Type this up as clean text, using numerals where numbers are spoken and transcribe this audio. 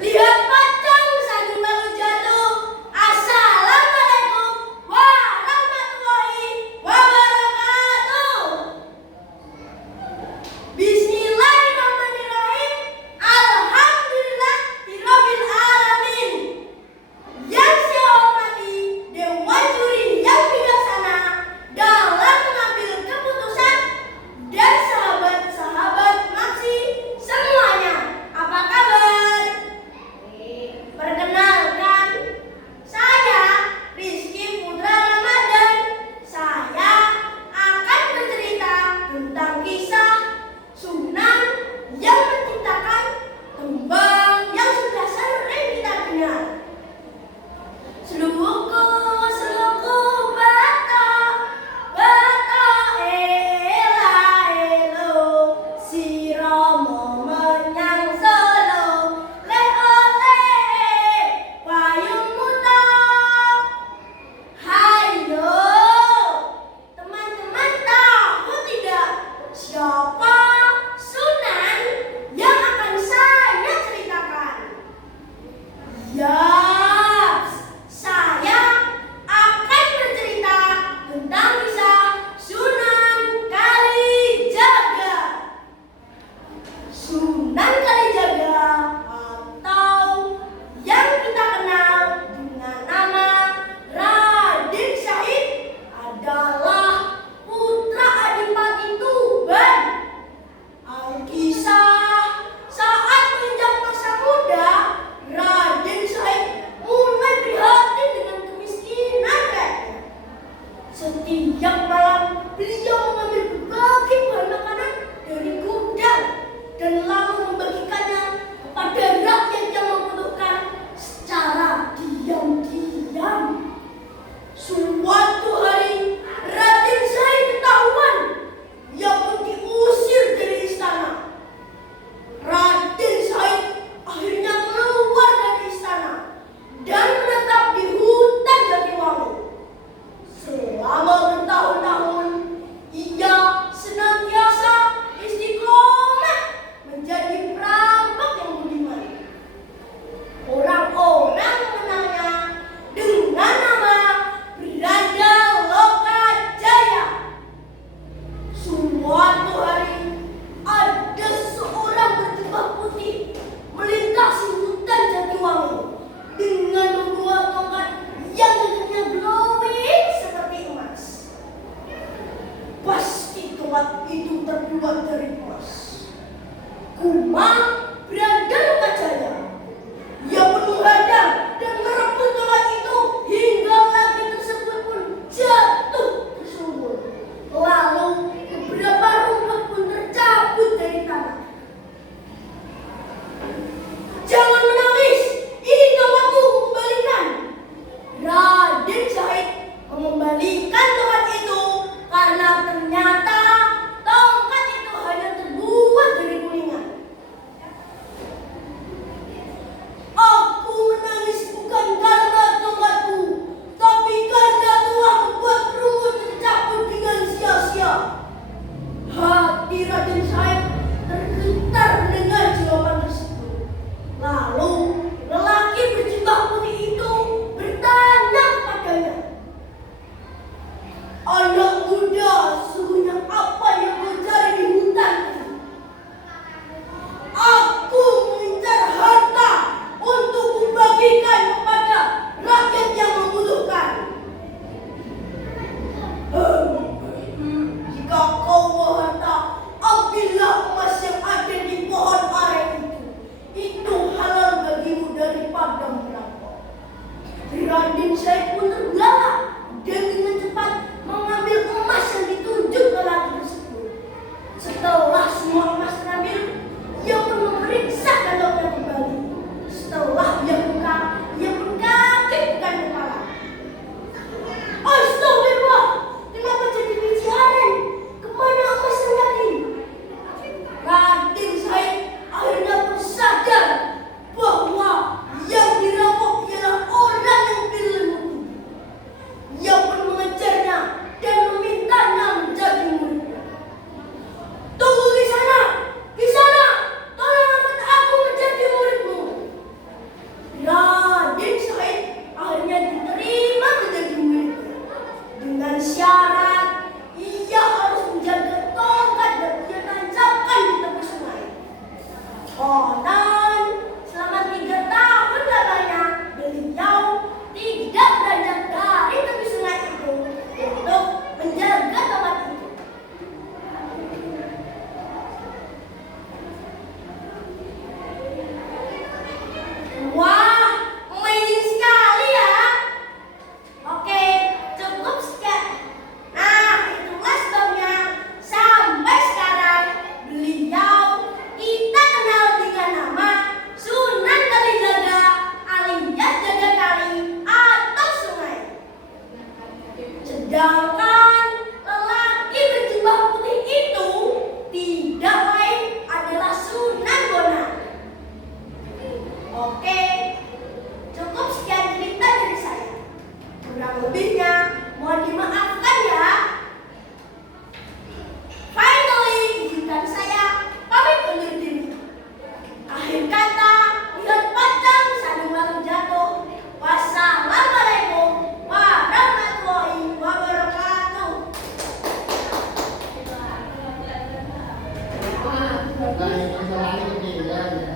Lihat pocong sandung lalu jatuh. Assalamualaikum warahmatullahi wabarakatuh. Bismillahirrahmanirrahim. Alhamdulillahirabbil alamin. Yang saya hormati Dewan Juri yang bijaksana dalam mengambil keputusan dan sahabat-sahabat Maksi semuanya. Apa kabar? Konon, selama 3 tahun lamanya beliau tidak beranjak dari tepi sungai itu untuk menjaga tempat itu. Wah, amazing sekali ya. Oke, cukup sekian. Nah, itulah sebabnya sampai sekarang beliau kita kenal dengan nama Sunan Kalijaga alias Jaga Kali atau sungai. Sedangkan lelaki berjubah putih itu tidak lain adalah Sunan Bonang. Oke, cukup sekian cerita dari saya. Kurang lebihnya mohon dimaafkan ya. Finally, izinkan saya pamit undur diri. Akhir kata, lihat panjang sambil lalu jatuh. Wassalamualaikum warahmatullahi wabarakatuh. Baik, assalamualaikum.